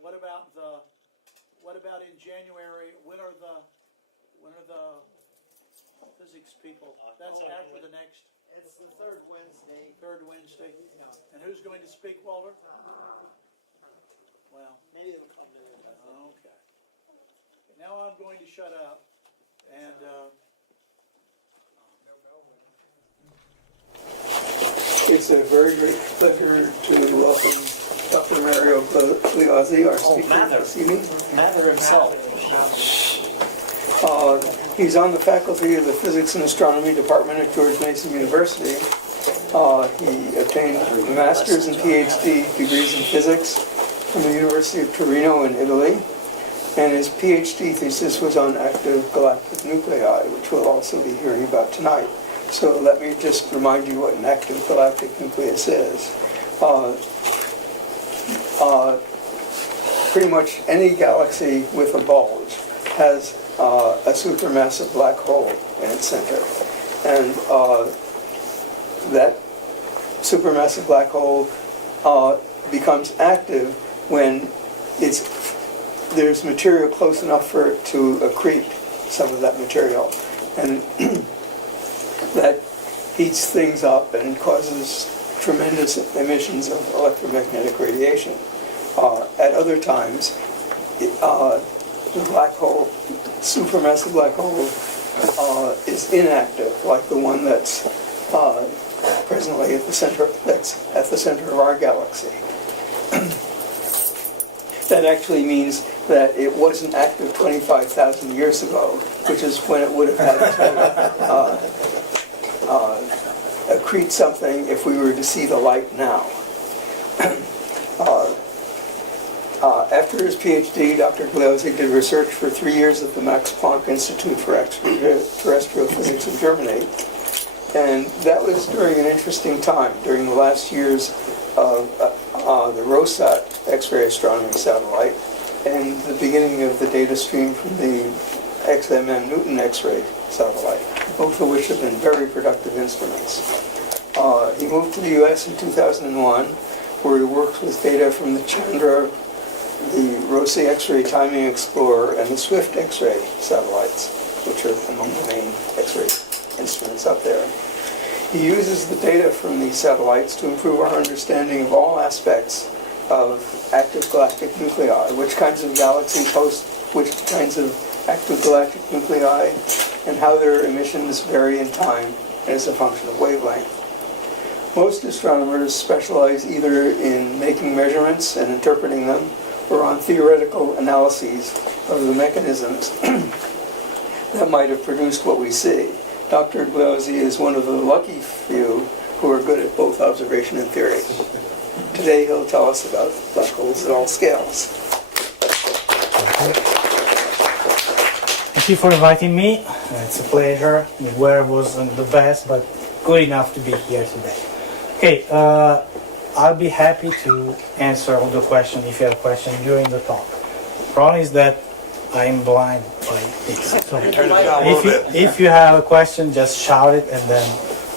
What about in January? When are the physics people? That's after the next. It's the third Wednesday. Third Wednesday. And who's going to speak, Walter? Well, maybe it'll come to you. Okay. Now I'm going to shut up and. It's a very great pleasure to welcome Dr. Mario Gliozzi, our speaker this evening. Mather himself. He's on the faculty of the Physics and Astronomy Department at George Mason University. He obtained a master's and PhD degrees in physics from the University of Torino in Italy. And his PhD thesis was on active galactic nuclei, which we'll also be hearing about tonight. So let me just remind you what an active galactic nucleus is. Pretty much any galaxy with a bulge has a supermassive black hole in its center. And that supermassive black hole becomes active when there's material close enough for it to accrete some of that material. And that heats things up and causes tremendous emissions of electromagnetic radiation. At other times, the black hole, supermassive black hole, is inactive, like the one that's presently at the center of our galaxy. That actually means that it wasn't active 25,000 years ago, which is when it would have had to accrete something if we were to see the light now. After his PhD, Dr. Gliozzi did research for 3 years at the Max Planck Institute for Extraterrestrial Physics in Germany. And that was during an interesting time, during the last years of the ROSAT X-ray astronomy satellite and the beginning of the data stream from the XMM-Newton X-ray satellite, both of which have been very productive instruments. He moved to the U.S. in 2001, where he worked with data from the Chandra, the Rossi X-ray Timing Explorer, and the Swift X-ray satellites, which are among the main X-ray instruments up there. He uses the data from these satellites to improve our understanding of all aspects of active galactic nuclei, which kinds of galaxies host which kinds of active galactic nuclei, and how their emissions vary in time as a function of wavelength. Most astronomers specialize either in making measurements and interpreting them, or on theoretical analyses of the mechanisms that might have produced what we see. Dr. Gliozzi is one of the lucky few who are good at both observation and theory. Today he'll tell us about black holes at all scales. Thank you for inviting me. It's a pleasure. The weather wasn't the best, but good enough to be here today. Okay, I'll be happy to answer all the questions if you have questions during the talk. Problem is that I'm blind by this. So if you have a question, just shout it and then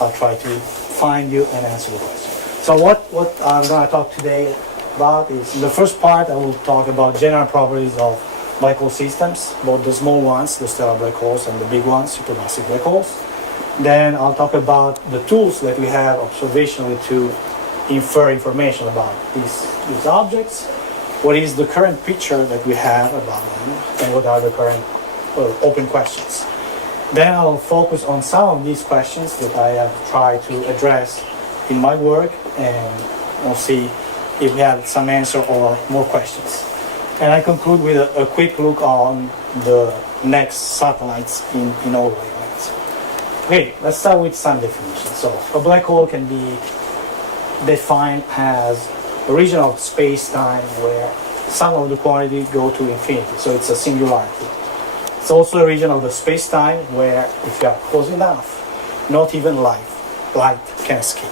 I'll try to find you and answer the question. So what I'm going to talk today about is, in the first part I will talk about general properties of black hole systems, both the small ones, the stellar black holes, and the big ones, supermassive black holes. Then I'll talk about the tools that we have observationally to infer information about these objects. What is the current picture that we have about them, and what are the current open questions. Then I'll focus on some of these questions that I have tried to address in my work, and we'll see if we have some answer or more questions. And I conclude with a quick look on the next satellites in all wavelengths. Okay, let's start with some definitions. So a black hole can be defined as a region of space-time where some of the quantity go to infinity, so it's a singularity. It's also a region of the space-time where, if you are close enough, not even light can escape.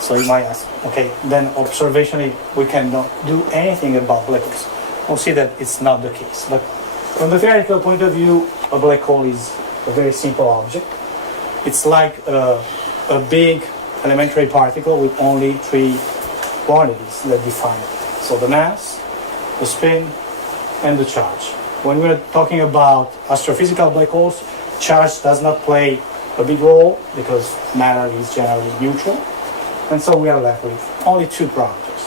So you might ask, okay, then observationally we cannot do anything about black holes. We'll see that it's not the case. But from the theoretical point of view, a black hole is a very simple object. It's like a big elementary particle with only three quantities that define it. So the mass, the spin, and the charge. When we're talking about astrophysical black holes, charge does not play a big role because matter is generally neutral, and so we are left with only two parameters.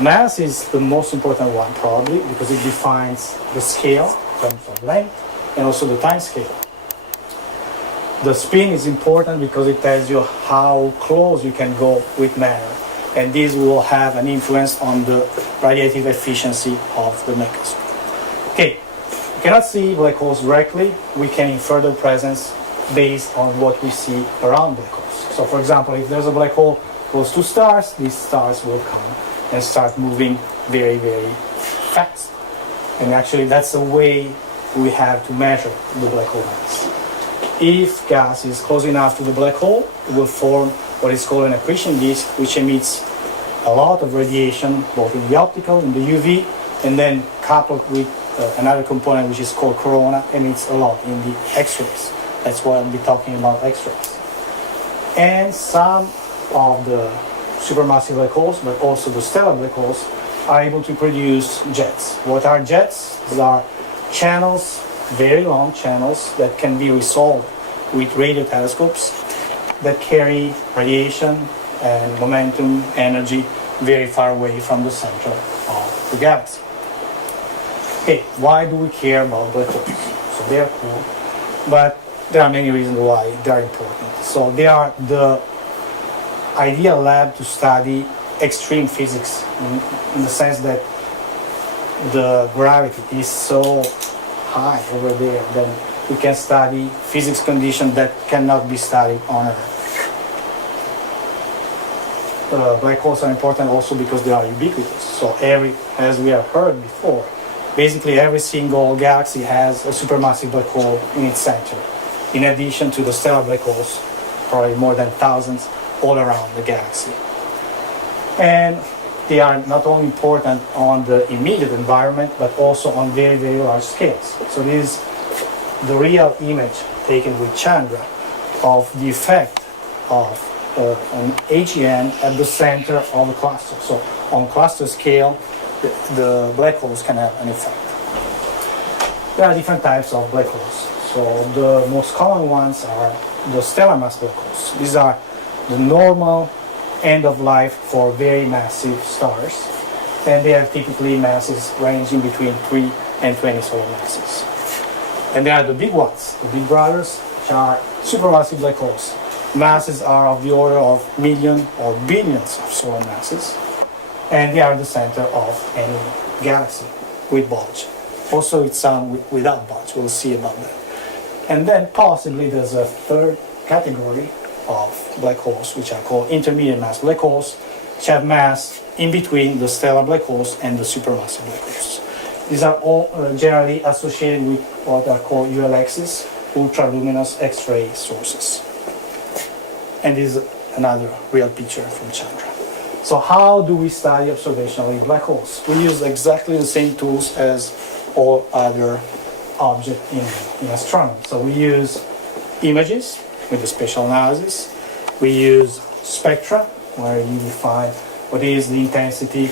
Mass is the most important one probably because it defines the scale in terms of length and also the time scale. The spin is important because it tells you how close you can go with matter, and this will have an influence on the radiative efficiency of the mechanism. Okay, we cannot see black holes directly. We can infer their presence based on what we see around black holes. So for example, if there's a black hole close to stars, these stars will come and start moving very, very fast. And actually that's the way we have to measure the black hole mass. If gas is close enough to the black hole, it will form what is called an accretion disk, which emits a lot of radiation, both in the optical, in the UV, and then coupled with another component which is called corona, emits a lot in the X-rays. That's why I'll be talking about X-rays. And some of the supermassive black holes, but also the stellar black holes, are able to produce jets. What are jets? These are channels, very long channels that can be resolved with radio telescopes that carry radiation and momentum, energy very far away from the center of the galaxy. Okay, why do we care about black holes? So they are cool, but there are many reasons why they are important. So they are the ideal lab to study extreme physics in the sense that the gravity is so high over there that we can study physics conditions that cannot be studied on Earth. Black holes are important also because they are ubiquitous. So as we have heard before, basically every single galaxy has a supermassive black hole in its center, in addition to the stellar black holes, probably more than thousands all around the galaxy. And they are not only important on the immediate environment, but also on very, very large scales. So this is the real image taken with Chandra of the effect of an AGN at the center of a cluster. So on cluster scale, the black holes can have an effect. There are different types of black holes. So the most common ones are the stellar mass black holes. These are the normal end of life for very massive stars, and they have typically masses ranging between 3 and 20 solar masses. And there are the big ones, the big brothers, which are supermassive black holes. Masses are of the order of millions or billions of solar masses, and they are the center of any galaxy with bulge. Also with some without bulge, we'll see about that. And then possibly there's a third category of black holes, which are called intermediate mass black holes, which have mass in between the stellar black holes and the supermassive black holes. These are all generally associated with what are called ULXs, ultra-luminous X-ray sources. And this is another real picture from Chandra. So how do we study observationally black holes? We use exactly the same tools as all other objects in astronomy. So we use images with the spectral analysis. We use spectra, where you define what is the intensity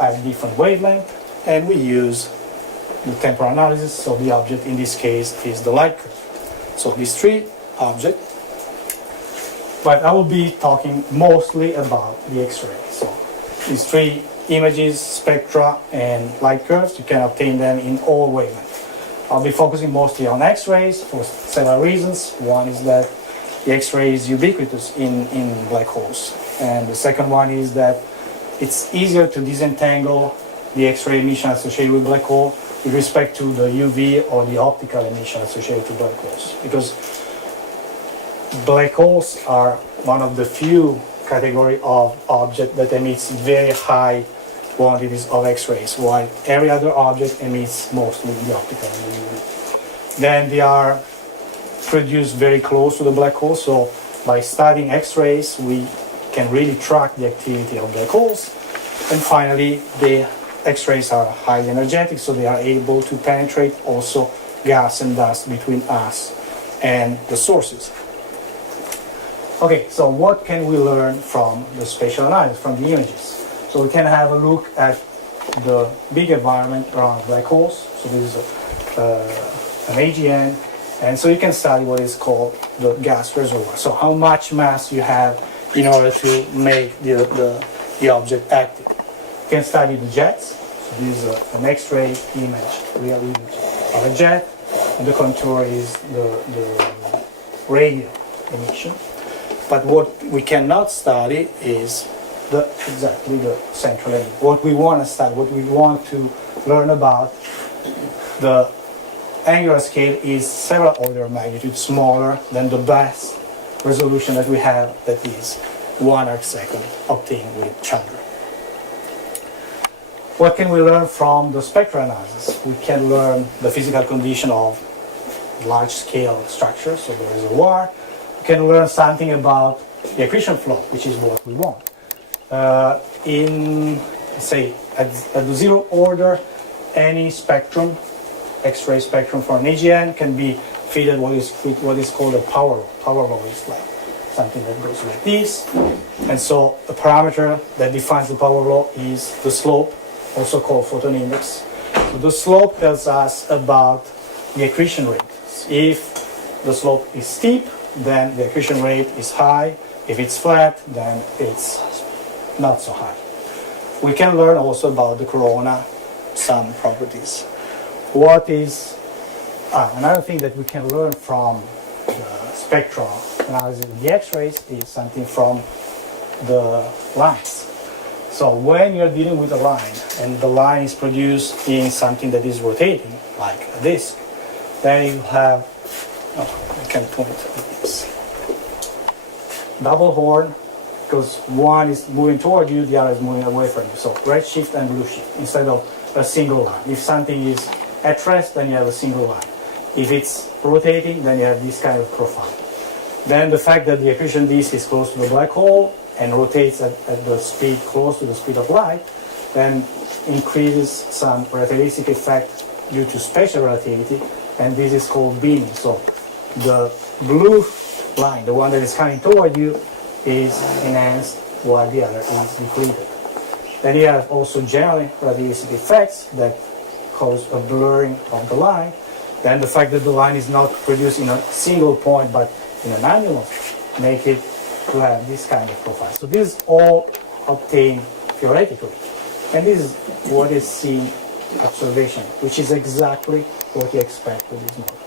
at different wavelength, and we use the temporal analysis. So the object in this case is the light curve. So these three objects, but I will be talking mostly about the X-ray. So these three images, spectra, and light curves, you can obtain them in all wavelengths. I'll be focusing mostly on X-rays for several reasons. One is that the X-ray is ubiquitous in black holes. And the second one is that it's easier to disentangle the X-ray emission associated with black hole with respect to the UV or the optical emission associated with black holes. Because black holes are one of the few category of object that emits very high quantities of X-rays, while every other object emits mostly the optical and the UV. Then they are produced very close to the black hole, so by studying X-rays we can really track the activity of black holes. And finally, the X-rays are highly energetic, so they are able to penetrate also gas and dust between us and the sources. Okay, so what can we learn from the spatial analysis, from the images? So we can have a look at the big environment around black holes. So this is an AGN, and so you can study what is called the gas reservoir. So how much mass you have in order to make the object active. You can study the jets. So this is an X-ray image, real image of a jet, and the contour is the radio emission. But what we cannot study is exactly the central element. What we want to study, what we want to learn about, the angular scale is several order of magnitude smaller than the best resolution that we have, that is 1 arcsecond obtained with Chandra. What can we learn from the spectral analysis? We can learn the physical condition of large-scale structures, so the reservoir. We can learn something about the accretion flow, which is what we want. At the zero order, any spectrum, X-ray spectrum for an AGN, can be fitted with what is called a power law. Power law is like something that goes like this. And so the parameter that defines the power law is the slope, also called photon index. So the slope tells us about the accretion rate. If the slope is steep, then the accretion rate is high. If it's flat, then it's not so high. We can learn also about the corona, some properties. What is another thing that we can learn from the spectral analysis of the X-rays is something from the lines. So when you're dealing with a line, and the line is produced in something that is rotating, like a disk, then you have, I can point at this, double horn, because one is moving toward you, the other is moving away from you. So red shift and blue shift instead of a single line. If something is at rest, then you have a single line. If it's rotating, then you have this kind of profile. Then the fact that the accretion disk is close to the black hole and rotates at the speed close to the speed of light, then increases some relativistic effect due to spatial relativity, and this is called beaming. So the blue line, the one that is coming toward you, is enhanced while the other is depleted. Then you have also generally relativistic effects that cause a blurring of the line. Then the fact that the line is not produced in a single point but in an annulus make it to have this kind of profile. So this is all obtained theoretically. And this is what is seen in observation, which is exactly what you expect with this model.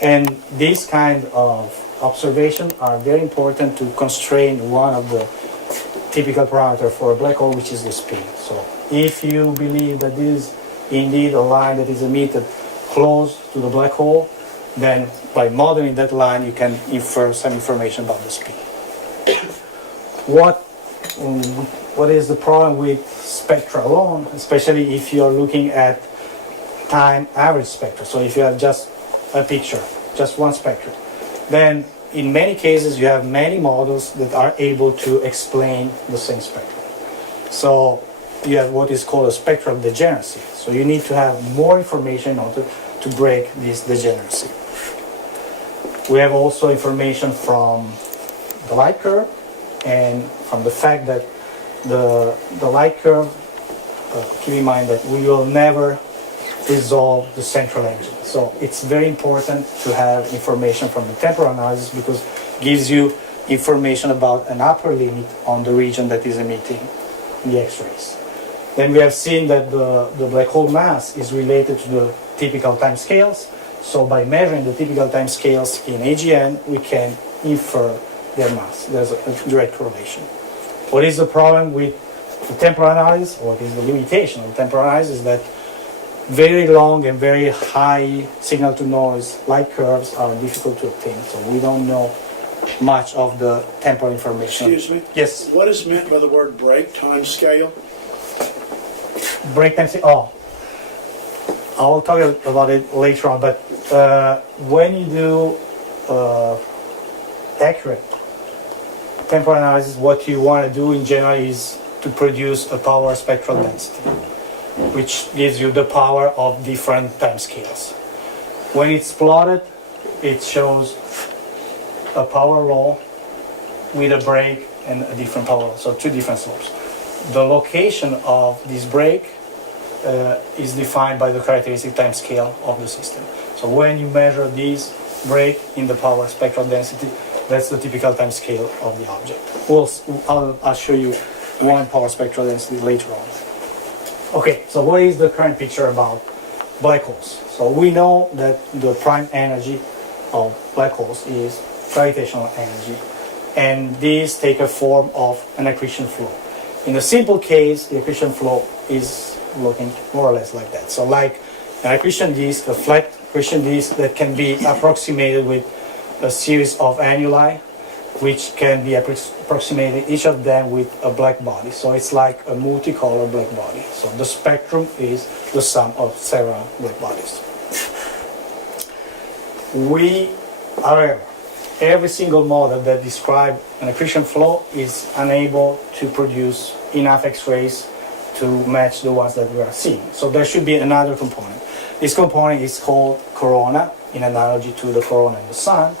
And these kind of observations are very important to constrain one of the typical parameters for a black hole, which is the spin. So if you believe that this is indeed a line that is emitted close to the black hole, then by modeling that line you can infer some information about the spin. What is the problem with spectra alone, especially if you are looking at time average spectra? So if you have just a picture, just one spectrum, then in many cases you have many models that are able to explain the same spectrum. So you have what is called a spectral degeneracy. So you need to have more information in order to break this degeneracy. We have also information from the light curve and from the fact that the light curve, keep in mind that we will never resolve the central engine. So it's very important to have information from the temporal analysis because it gives you information about an upper limit on the region that is emitting the X-rays. Then we have seen that the black hole mass is related to the typical time scales. So by measuring the typical time scales in AGN, we can infer their mass. There's a direct correlation. What is the problem with the temporal analysis? What is the limitation of the temporal analysis? Is that very long and very high signal-to-noise light curves are difficult to obtain. So we don't know much of the temporal information. Excuse me? Yes? What is meant by the word break time scale? Break time scale. I'll talk about it later on, but when you do accurate temporal analysis, what you want to do in general is to produce a power spectral density, which gives you the power of different time scales. When it's plotted, it shows a power law with a break and a different power law, so two different slopes. The location of this break is defined by the characteristic time scale of the system. So when you measure this break in the power spectral density, that's the typical time scale of the object. I'll show you one power spectral density later on. Okay, so what is the current picture about black holes? So we know that the prime energy of black holes is gravitational energy, and these take a form of an accretion flow. In a simple case, the accretion flow is looking more or less like that. So like an accretion disk, a flat accretion disk that can be approximated with a series of annuli, which can be approximated, each of them with a black body. So it's like a multicolor black body. So the spectrum is the sum of several black bodies. However, every single model that describes an accretion flow is unable to produce enough X-rays to match the ones that we are seeing. So there should be another component. This component is called corona, in analogy to the corona in the sun.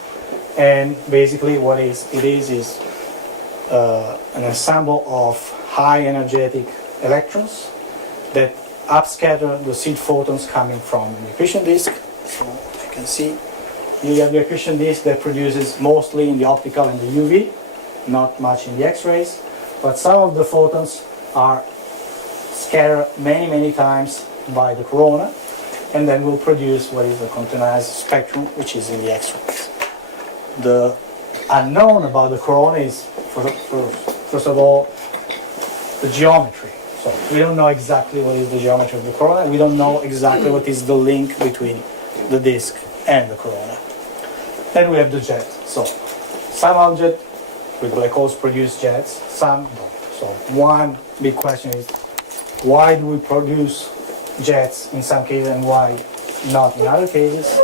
And basically what it is an ensemble of high energetic electrons that upscatter the seed photons coming from the accretion disk. So you can see you have the accretion disk that produces mostly in the optical and the UV, not much in the X-rays, but some of the photons are scattered many times by the corona, and then will produce what is the continuous spectrum, which is in the X-rays. The unknown about the corona is, first of all, the geometry. So we don't know exactly what is the geometry of the corona. We don't know exactly what is the link between the disk and the corona. Then we have the jet. So some objects with black holes produce jets, some don't. So one big question is, why do we produce jets in some cases and why not in other cases?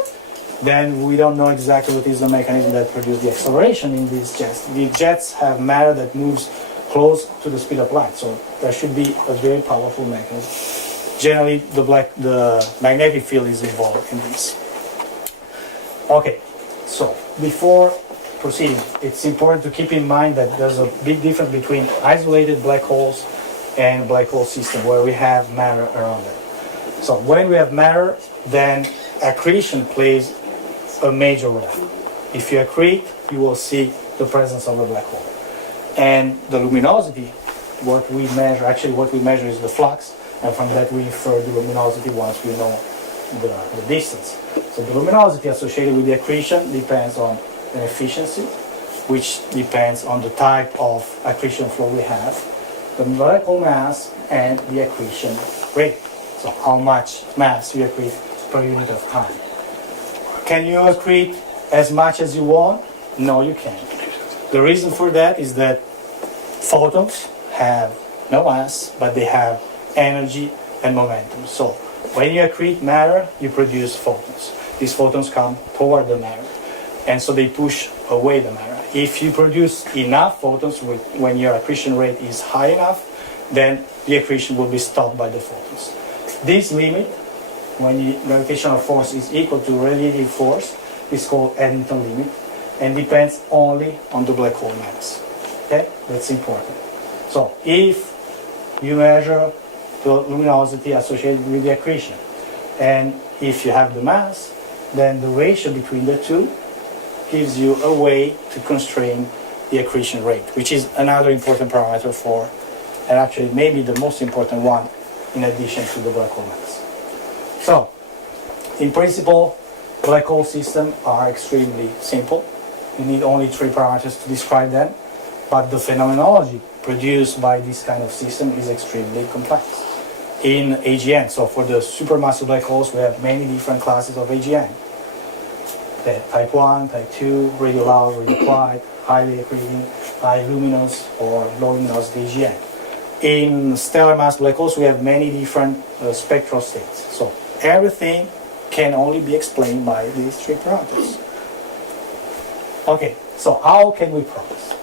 Then we don't know exactly what is the mechanism that produces the acceleration in these jets. The jets have matter that moves close to the speed of light, so there should be a very powerful mechanism. Generally, the magnetic field is involved in this. Okay, so before proceeding, it's important to keep in mind that there's a big difference between isolated black holes and black hole system where we have matter around them. So when we have matter, then accretion plays a major role. If you accrete, you will see the presence of a black hole. And the luminosity, what we measure is the flux, and from that we infer the luminosity once we know the distance. So the luminosity associated with the accretion depends on the efficiency, which depends on the type of accretion flow we have, the black hole mass, and the accretion rate. So how much mass you accrete per unit of time. Can you accrete as much as you want? No, you can't. The reason for that is that photons have no mass, but they have energy and momentum. So when you accrete matter, you produce photons. These photons come toward the matter, and so they push away the matter. If you produce enough photons when your accretion rate is high enough, then the accretion will be stopped by the photons. This limit, when the gravitational force is equal to radiative force, is called Eddington limit, and depends only on the black hole mass. Okay, that's important. So if you measure the luminosity associated with the accretion, and if you have the mass, then the ratio between the two gives you a way to constrain the accretion rate, which is another important parameter for, and actually maybe the most important one in addition to the black hole mass. So, in principle, black hole systems are extremely simple. You need only 3 parameters to describe them, but the phenomenology produced by this kind of system is extremely complex. In AGN, so for the supermassive black holes, we have many different classes of AGN. Type 1, Type 2, radio loud, radio quiet, highly accreting, high luminous, or low luminosity AGN. In stellar mass black holes, we have many different spectral states. So everything can only be explained by these 3 parameters. Okay, so how can we progress?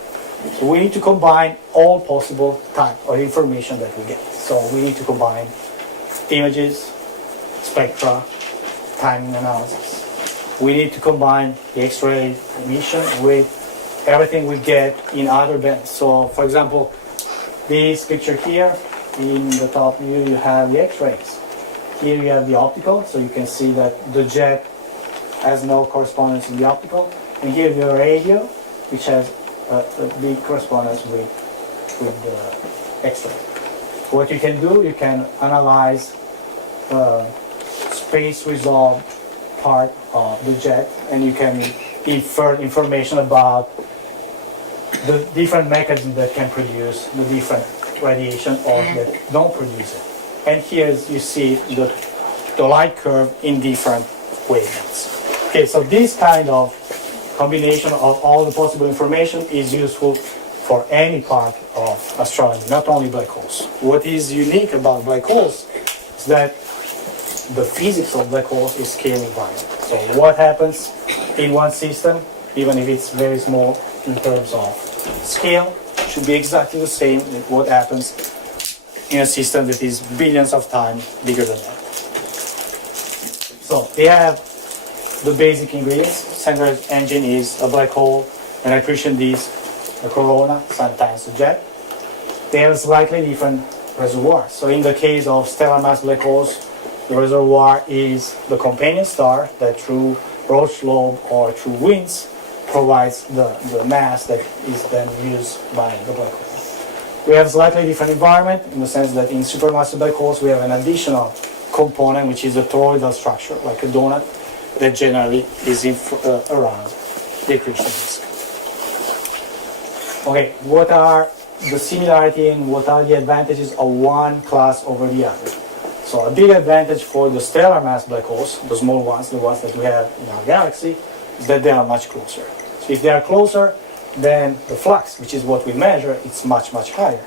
So we need to combine all possible type of information that we get. So we need to combine images, spectra, timing analysis. We need to combine the X-ray emission with everything we get in other bands. So for example, this picture here in the top view you have the X-rays. Here you have the optical, so you can see that the jet has no correspondence in the optical. And here you have radio, which has a big correspondence with the X-ray. What you can do, you can analyze space resolved part of the jet, and you can infer information about the different mechanisms that can produce the different radiation or that don't produce it. And here you see the light curve in different wavelengths. Okay, so this kind of combination of all the possible information is useful for any part of astronomy, not only black holes. What is unique about black holes is that the physics of black holes is scale invariant. So what happens in one system, even if it's very small in terms of scale, should be exactly the same with what happens in a system that is billions of times bigger than that. So they have the basic ingredients. Central engine is a black hole, an accretion disk, a corona, sometimes a jet. They have slightly different reservoirs. So in the case of stellar mass black holes, the reservoir is the companion star that through Roche lobe or through winds provides the mass that is then used by the black hole. We have slightly different environment in the sense that in supermassive black holes we have an additional component which is a toroidal structure, like a donut, that generally is around the accretion disk. Okay, what are the similarity and what are the advantages of one class over the other? So a big advantage for the stellar mass black holes, the small ones, the ones that we have in our galaxy, is that they are much closer. So if they are closer, then the flux, which is what we measure, it's much, much higher.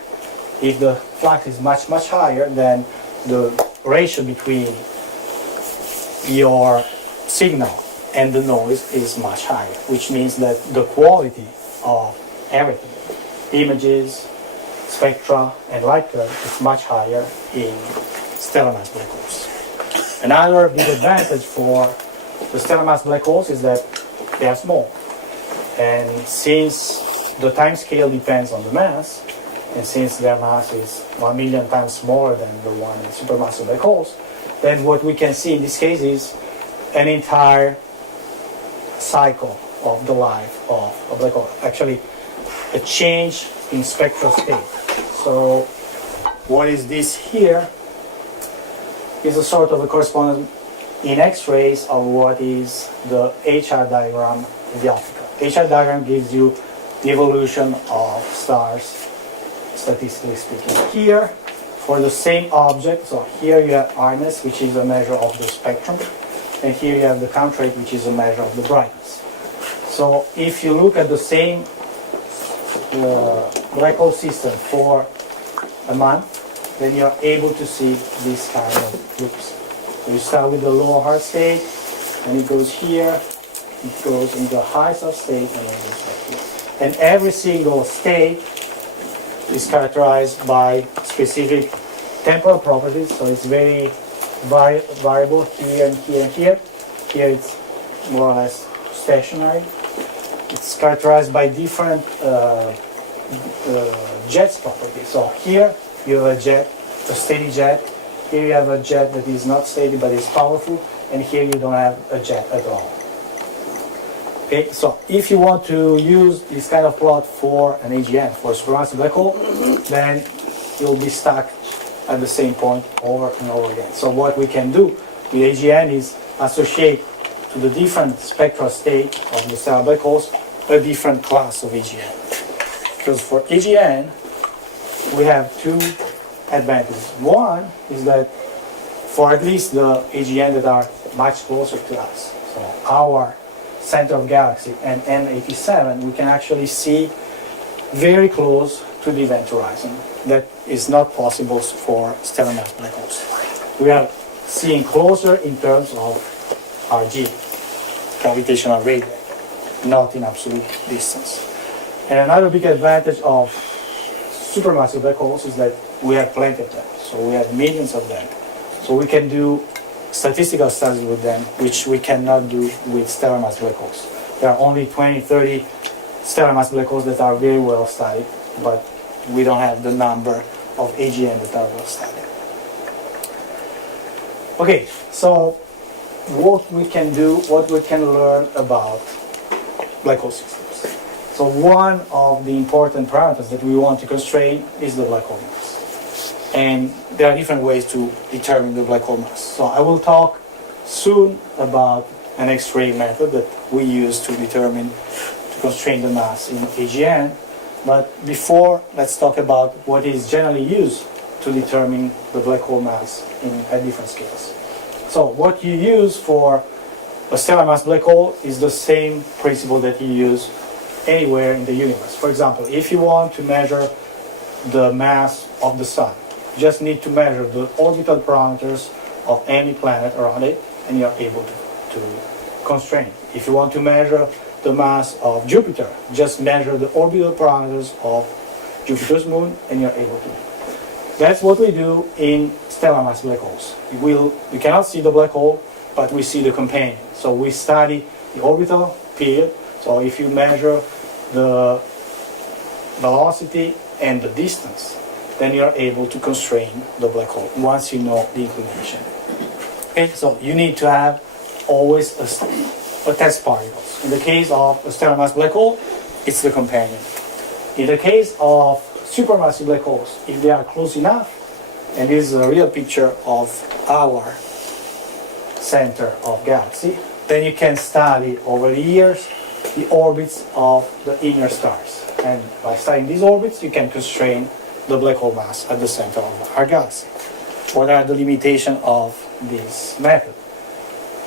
If the flux is much, much higher, then the ratio between your signal and the noise is much higher, which means that the quality of everything, images, spectra, and light curve is much higher in stellar mass black holes. Another big advantage for the stellar mass black holes is that they are small. And since the time scale depends on the mass, and since their mass is 1 million times smaller than the one in supermassive black holes, then what we can see in this case is an entire cycle of the life of a black hole. Actually, a change in spectral state. So what is this here is a sort of a correspondence in X-rays of what is the HR diagram in the optical. HR diagram gives you the evolution of stars, statistically speaking. Here, for the same object, so here you have hardness, which is a measure of the spectrum, and here you have the count rate, which is a measure of the brightness. So if you look at the same black hole system for a month, then you are able to see this kind of loops. So you start with the lower hard state, and it goes here, it goes in the highest of state, and then it goes back here. And every single state is characterized by specific temporal properties, so it's very variable here and here and here. Here it's more or less stationary. It's characterized by different jets properties. So here you have a jet, a steady jet. Here you have a jet that is not steady but is powerful, and here you don't have a jet at all. Okay, so if you want to use this kind of plot for an AGN, for a supermassive black hole, then you'll be stuck at the same point over and over again. So what we can do with AGN is associate to the different spectral state of the stellar black holes a different class of AGN. Because for AGN, we have two advantages. One is that for at least the AGN that are much closer to us, so our center of galaxy and M87, we can actually see very close to the event horizon. That is not possible for stellar mass black holes. We are seeing closer in terms of RG, gravitational radius, not in absolute distance. And another big advantage of supermassive black holes is that we have plenty of them. So we have millions of them. So we can do statistical studies with them, which we cannot do with stellar mass black holes. There are only 20, 30 stellar mass black holes that are very well studied, but we don't have the number of AGN that I will study. Okay, so what we can do, what we can learn about black hole systems. So one of the important parameters that we want to constrain is the black hole mass. And there are different ways to determine the black hole mass. So I will talk soon about an X-ray method that we use to determine, to constrain the mass in AGN. But before, let's talk about what is generally used to determine the black hole mass at different scales. So what you use for a stellar mass black hole is the same principle that you use anywhere in the universe. For example, if you want to measure the mass of the sun, you just need to measure the orbital parameters of any planet around it, and you're able to constrain it. If you want to measure the mass of Jupiter, just measure the orbital parameters of Jupiter's moon, and you're able to. That's what we do in stellar mass black holes. We cannot see the black hole, but we see the companion. So we study the orbital period. So if you measure the velocity and the distance, then you're able to constrain the black hole once you know the inclination. Okay, so you need to have always a test particle. In the case of a stellar mass black hole, it's the companion. In the case of supermassive black holes, if they are close enough, and this is a real picture of our center of galaxy, then you can study over the years the orbits of the inner stars. And by studying these orbits, you can constrain the black hole mass at the center of our galaxy. What are the limitations of this method?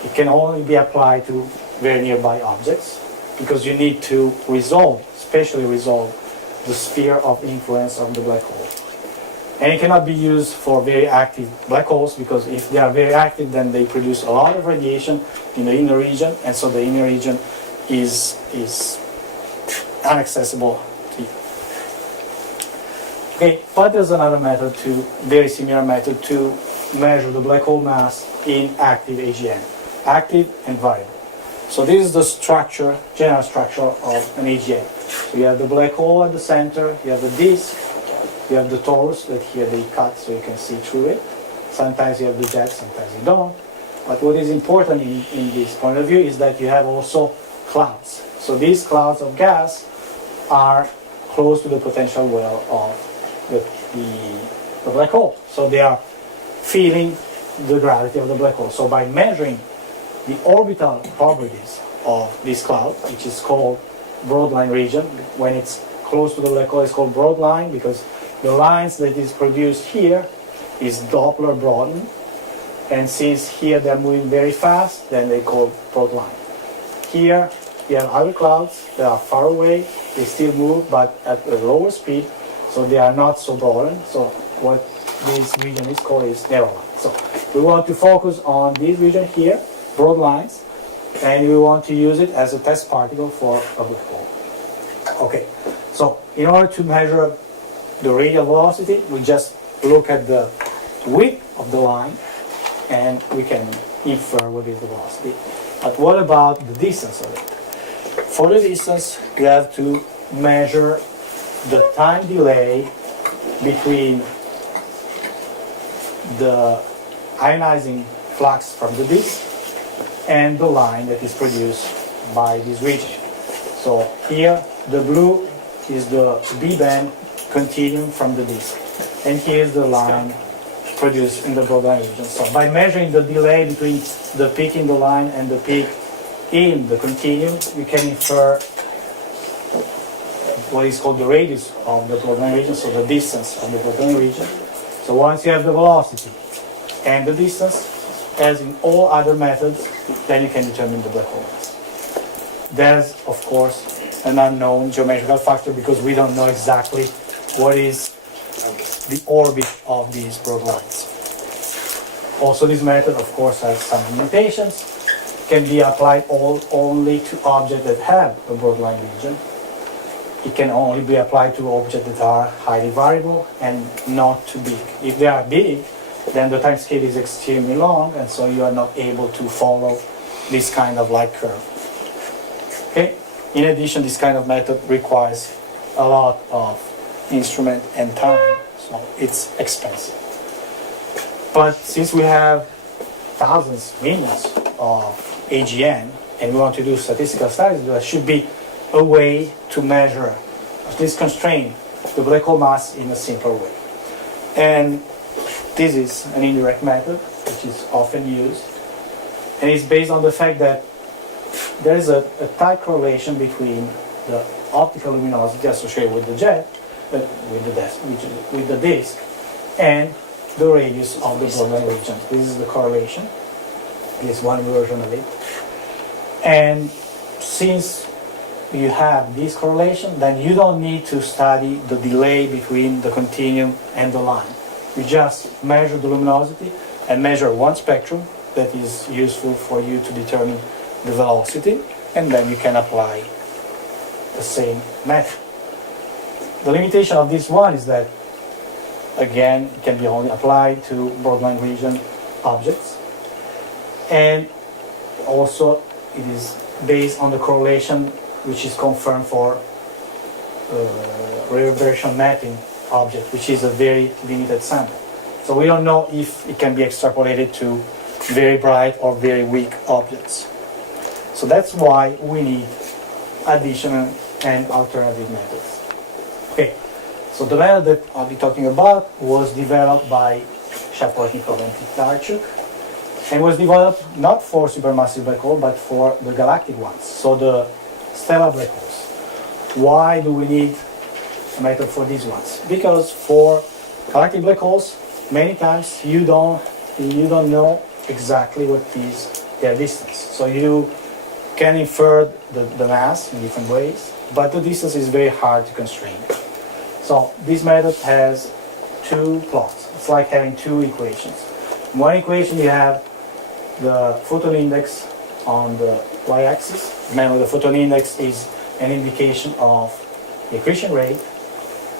It can only be applied to very nearby objects, because you need to spatially resolve the sphere of influence of the black hole. And it cannot be used for very active black holes, because if they are very active, then they produce a lot of radiation in the inner region, and so the inner region is inaccessible to you. Okay, but there's another method very similar method to measure the black hole mass in active AGN, active and variable. So this is the structure, general structure of an AGN. So you have the black hole at the center, you have the disk, you have the torus that here they cut so you can see through it. Sometimes you have the jet, sometimes you don't. But what is important in this point of view is that you have also clouds. So these clouds of gas are close to the potential well of the black hole. So they are feeling the gravity of the black hole. So by measuring the orbital properties of this cloud, which is called broadline region, when it's close to the black hole, it's called broadline because the lines that is produced here is Doppler broadened, and since here they're moving very fast, then they call broadline. Here you have other clouds that are far away, they still move but at a lower speed, so they are not so broadened. So what this region is called is narrow line. So we want to focus on this region here, broad lines, and we want to use it as a test particle for a black hole. Okay, so in order to measure the radial velocity, we just look at the width of the line and we can infer what is the velocity. But what about the distance of it? For the distance, you have to measure the time delay between the ionizing flux from the disk and the line that is produced by this region. So here the blue is the B-band continuum from the disk, and here is the line produced in the broadline region. So by measuring the delay between the peak in the line and the peak in the continuum, you can infer what is called the radius of the broadline region, so the distance of the broadline region. So once you have the velocity and the distance, as in all other methods, then you can determine the black hole mass. There's, of course, an unknown geometrical factor because we don't know exactly what is the orbit of these broad lines. Also, this method, of course, has some limitations. It can be applied only to objects that have a broadline region. It can only be applied to objects that are highly variable and not too big. If they are big, then the time scale is extremely long, and so you are not able to follow this kind of light curve. Okay? In addition, this kind of method requires a lot of instrument and time, so it's expensive. But since we have thousands, millions of AGN, and we want to do statistical studies, there should be a way to measure, at least constrain, the black hole mass in a simpler way. And this is an indirect method, which is often used, and it's based on the fact that there is a tight correlation between the optical luminosity associated with the jet, with the disk, and the radius of the Broglie region. This is the correlation. This is one version of it. And since you have this correlation, then you don't need to study the delay between the continuum and the line. You just measure the luminosity and measure one spectrum that is useful for you to determine the velocity, and then you can apply the same method. The limitation of this one is that, again, it can be only applied to Broglie region objects, and also it is based on the correlation which is confirmed for reverberation mapping object, which is a very limited sample. So we don't know if it can be extrapolated to very bright or very weak objects. So that's why we need additional and alternative methods. Okay, so the method that I'll be talking about was developed by Shapotnikov and Titarchuk, and was developed not for supermassive black hole, but for the galactic ones, so the stellar black holes. Why do we need a method for these ones? Because for galactic black holes, many times you don't know exactly what is their distance. So you can infer the mass in different ways, but the distance is very hard to constrain. So this method has two plots. It's like having two equations. In one equation you have the photon index on the y-axis. Remember, the photon index is an indication of the accretion rate.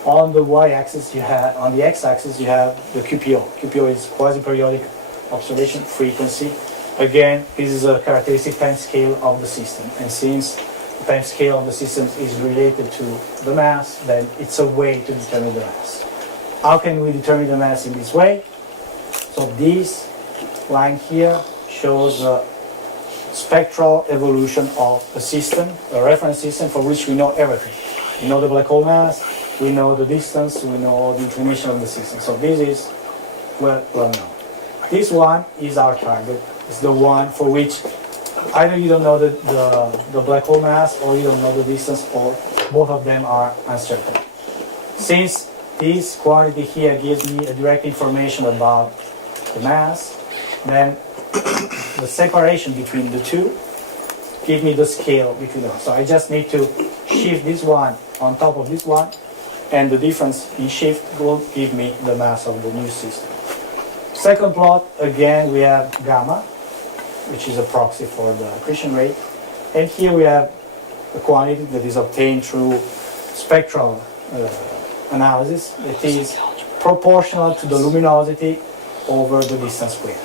On the y-axis you have, on the x-axis you have the QPO. QPO is quasi-periodic observation frequency. Again, this is a characteristic time scale of the system, and since the time scale of the system is related to the mass, then it's a way to determine the mass. How can we determine the mass in this way? So this line here shows the spectral evolution of a system, a reference system for which we know everything. We know the black hole mass, we know the distance, we know the inclination of the system. So this is well known. This one is our target. It's the one for which either you don't know the black hole mass, or you don't know the distance, or both of them are uncertain. Since this quantity here gives me a direct information about the mass, then the separation between the two gives me the scale between them. So I just need to shift this one on top of this one, and the difference in shift will give me the mass of the new system. Second plot, again, we have gamma, which is a proxy for the accretion rate. And here we have a quantity that is obtained through spectral analysis. It is proportional to the luminosity over the distance squared.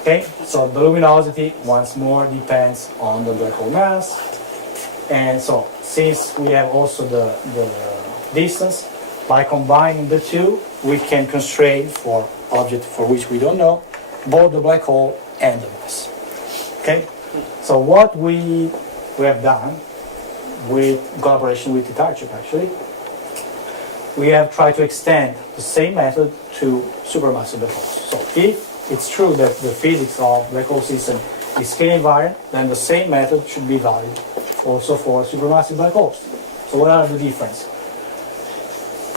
Okay, so the luminosity, once more, depends on the black hole mass. And so, since we have also the distance, by combining the two, we can constrain for objects for which we don't know both the black hole and the mass. Okay, so what we have done with collaboration with Titarchuk, actually, we have tried to extend the same method to supermassive black holes. So if it's true that the physics of black hole system is scale invariant, then the same method should be valid also for supermassive black holes. So what are the differences?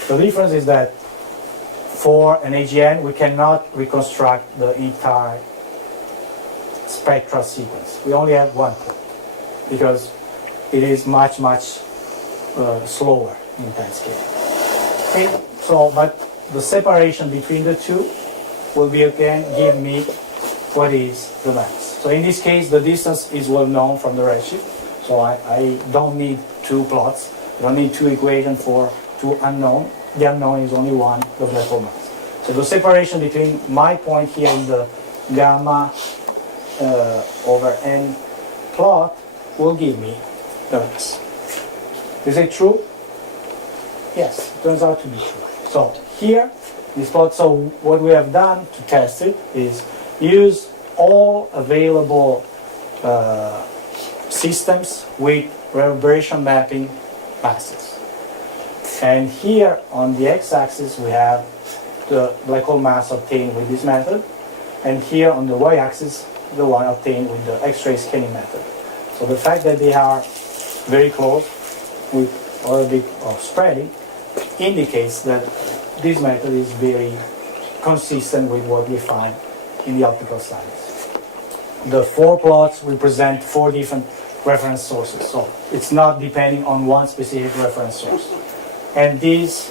The difference is that for an AGN, we cannot reconstruct the entire spectral sequence. We only have one plot because it is much slower in time scale. Okay, so but the separation between the two will be again give me what is the mass. So in this case, the distance is well known from the redshift, so I don't need two plots. I don't need two equations for two unknown. The unknown is only one, the black hole mass. So the separation between my point here in the gamma over n plot will give me the mass. Is it true? Yes, it turns out to be true. So here, this plot. So what we have done to test it is use all available systems with reverberation mapping masses. And here on the x-axis we have the black hole mass obtained with this method, and here on the y-axis the one obtained with the X-ray scanning method. So the fact that they are very close with a little bit of spreading indicates that this method is very consistent with what we find in the optical studies. The 4 plots represent 4 different reference sources, so it's not depending on one specific reference source. And this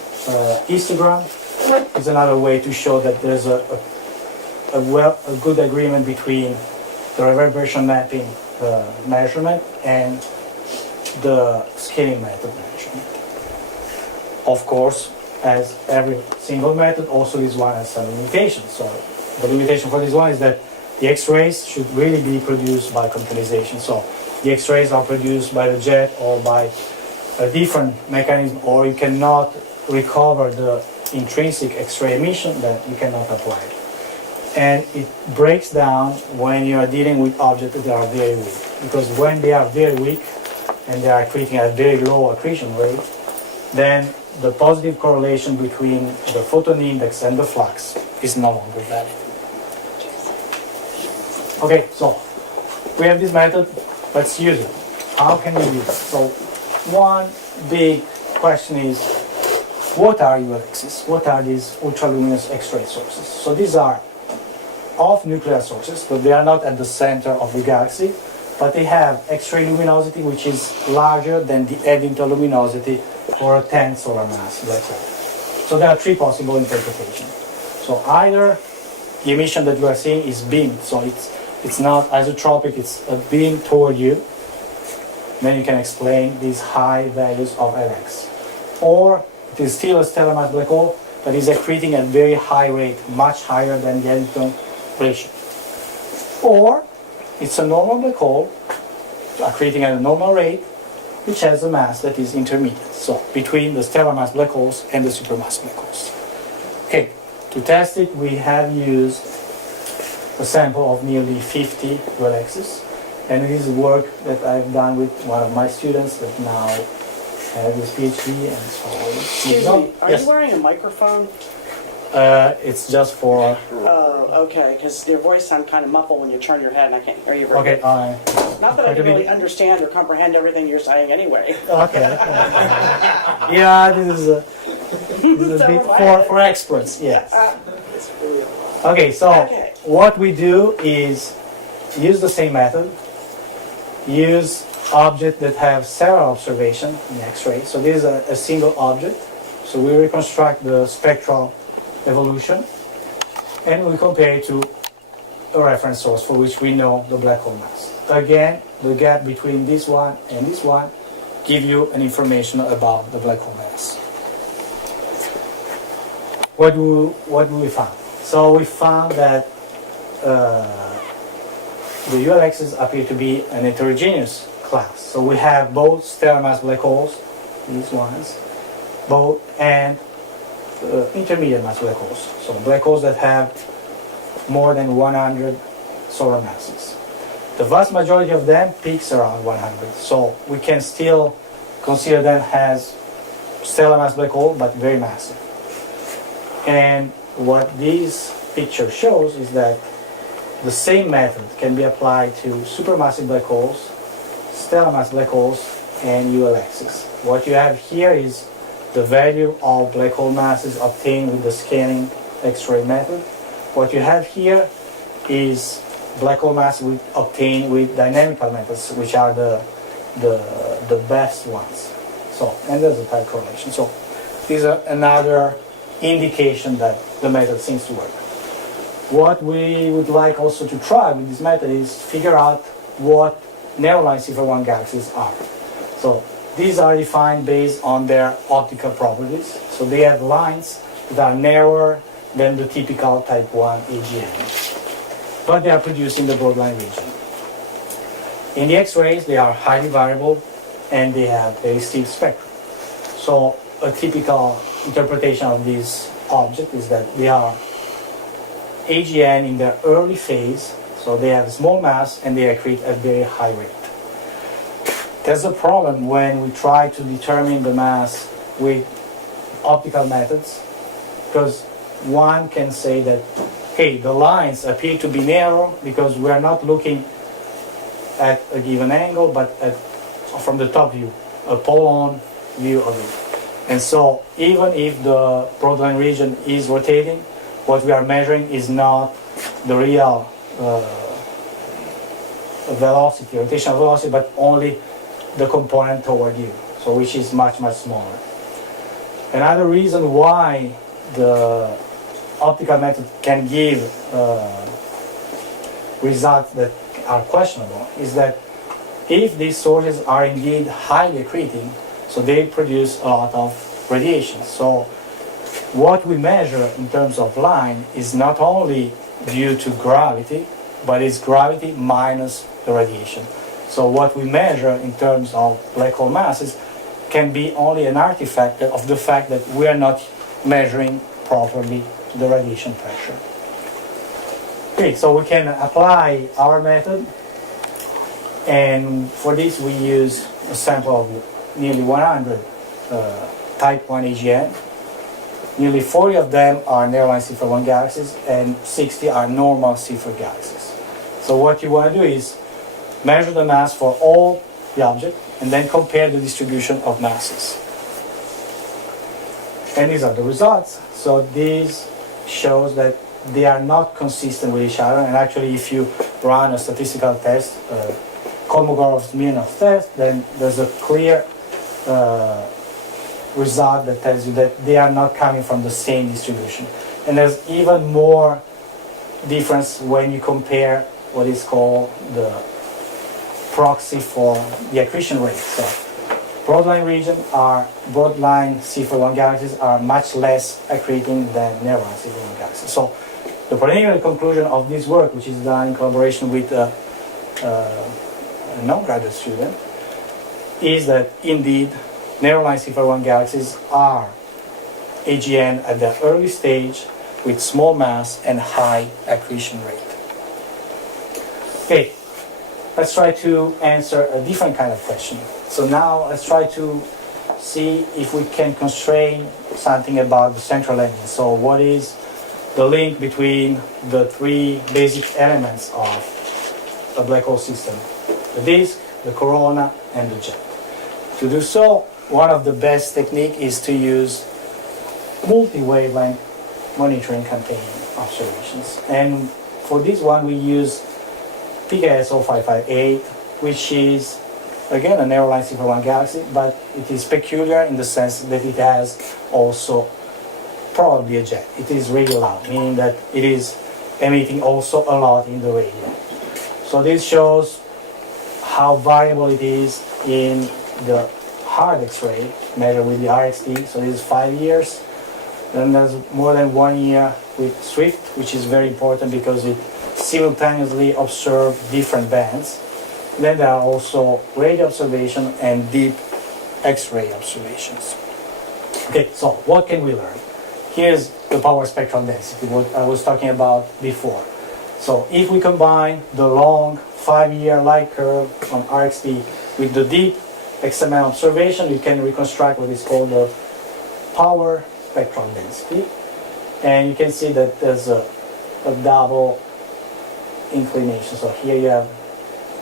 histogram is another way to show that there's a good agreement between the reverberation mapping measurement and the scaling method measurement. Of course, as every single method, also this one has some limitations. So the limitation for this one is that the X-rays should really be produced by quantization. So the X-rays are produced by the jet or by a different mechanism, or you cannot recover the intrinsic X-ray emission, that you cannot apply it. And it breaks down when you are dealing with objects that are very weak. Because when they are very weak and they are accreting at very low accretion rate, then the positive correlation between the photon index and the flux is no longer valid. Okay, so we have this method, let's use it. How can we use it? So one big question is, what are ULXs? What are these ultraluminous X-ray sources? So these are off nuclear sources, but they are not at the center of the galaxy, but they have X-ray luminosity which is larger than the Eddington luminosity for a 10 solar mass black hole. So there are 3 possible interpretations. So either the emission that you are seeing is beamed, so it's not isotropic, it's a beam toward you. Then you can explain these high values of Lx. Or it is still a stellar mass black hole that is accreting at very high rate, much higher than the Eddington ratio. Or it's a normal black hole accreting at a normal rate, which has a mass that is intermediate, so between the stellar mass black holes and the supermassive black holes. Okay, to test it we have used a sample of nearly 50 ULXs, and this is work that I've done with one of my students that now has his PhD, and so Excuse me, are yes. you wearing a microphone? It's just for... Oh, okay, because your voice sounds kind of muffled when you turn your head and I can't hear you very Okay, good. Not that I can really understand or comprehend everything you're saying anyway. okay. Yeah, this is a bit for experts, yes. Okay, so Okay. what we do is use the same method, use objects that have several observations in X-ray. So this is a single object. So we reconstruct the spectral evolution and we compare it to a reference source for which we know the black hole mass. Again, the gap between this one and this one give you an information about the black hole mass. What do we find? So we found that the ULXs appear to be an heterogeneous class. So we have both stellar mass black holes, these ones, both, and intermediate mass black holes. So black holes that have more than 100 solar masses. The vast majority of them peaks around 100. So we can still consider them as stellar mass black hole, but very massive. And what this picture shows is that the same method can be applied to supermassive black holes, stellar mass black holes, and ULXs. What you have here is the value of black hole masses obtained with the scanning X-ray method. What you have here is black hole mass obtained with dynamical methods, which are the best ones. So, and there's a tight correlation. So, these are another indication that the method seems to work. What we would like also to try with this method is figure out what narrow-line cipher-1 galaxies are. So these are defined based on their optical properties. So they have lines that are narrower than the typical type 1 AGN, but they are produced in the broadline region. In the X-rays, they are highly variable and they have very steep spectra. So a typical interpretation of this objects is that they are AGN in their early phase, so they have a small mass and they accrete at very high rate. There's a problem when we try to determine the mass with optical methods, because one can say that, hey, the lines appear to be narrow because we are not looking at a given angle, but from the top view, a pole-on view of it. And so even if the broadline region is rotating, what we are measuring is not the real velocity, rotational velocity, but only the component toward you, so which is much, much smaller. Another reason why the optical method can give results that are questionable is that if these sources are indeed highly accreting, so they produce a lot of radiation. So what we measure in terms of line is not only due to gravity, but it's gravity minus the radiation. So what we measure in terms of black hole masses can be only an artifact of the fact that we are not measuring properly the radiation pressure. Okay, so we can apply our method, and for this we use a sample of nearly 100 type 1 AGN. Nearly 40 of them are narrow-line C4 galaxies and 60 are normal C4 galaxies. So what you want to do is measure the mass for all the object and then compare the distribution of masses. And these are the results. So this shows that they are not consistent with each other, and actually if you run a statistical test, Kolmogorov-Smirnov test, then there's a clear result that tells you that they are not coming from the same distribution. And there's even more difference when you compare what is called the proxy for the accretion rate. So broadline C4 galaxies are much less accreting than narrow-line C4 galaxies. So the preliminary conclusion of this work, which is done in collaboration with a non-graduate student, is that indeed narrow-line C4 galaxies are AGN at the early stage with small mass and high accretion rate. Okay, let's try to answer a different kind of question. So now let's try to see if we can constrain something about the central ending. So what is the link between the three basic elements of a black hole system? The disk, the corona, and the jet. To do so, one of the best techniques is to use multi-wavelength monitoring campaign observations. And for this one we use PKS 0558, which is again a narrow-line C4 galaxy, but it is peculiar in the sense that it has also probably a jet. It is radio loud, meaning that it is emitting also a lot in the radio. So this shows how variable it is in the hard X-ray measured with the RXT. So this is 5 years. Then there's more than 1 year with SWIFT, which is very important because it simultaneously observes different bands. Then there are also radio observation and deep X-ray observations. Okay, so what can we learn? Here's the power spectral density, what I was talking about before. So if we combine the long 5-year light curve on RXT with the deep XMM observation, you can reconstruct what is called the power spectral density. And you can see that there's a double inclination. So here you have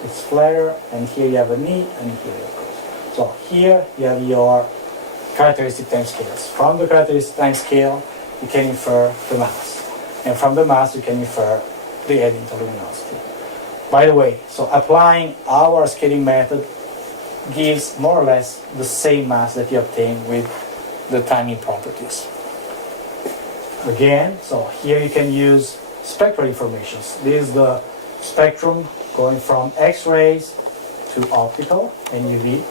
its flare, and here you have a knee, and here you have. So here you have your characteristic time scales. From the characteristic time scale, you can infer the mass. And from the mass, you can infer the azimuthal luminosity. By the way, so applying our scaling method gives more or less the same mass that you obtain with the timing properties. Again, so here you can use spectral informations. This is the spectrum going from X-rays to optical and UV.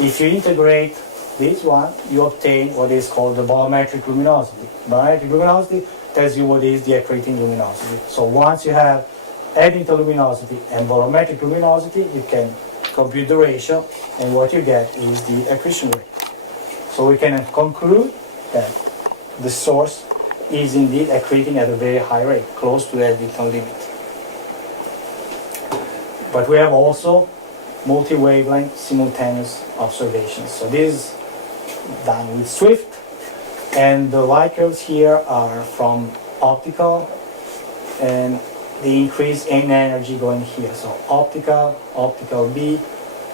If you integrate this one, you obtain what is called the bolometric luminosity. Bolometric luminosity tells you what is the accreting luminosity. So once you have azimuthal luminosity and bolometric luminosity, you can compute the ratio, and what you get is the accretion rate. So we can conclude that the source is indeed accreting at a very high rate, close to the Eddington limit. But we have also multi-wavelength simultaneous observations. So this is done with Swift, and the light curves here are from optical, and the increase in energy going here. So optical, optical B,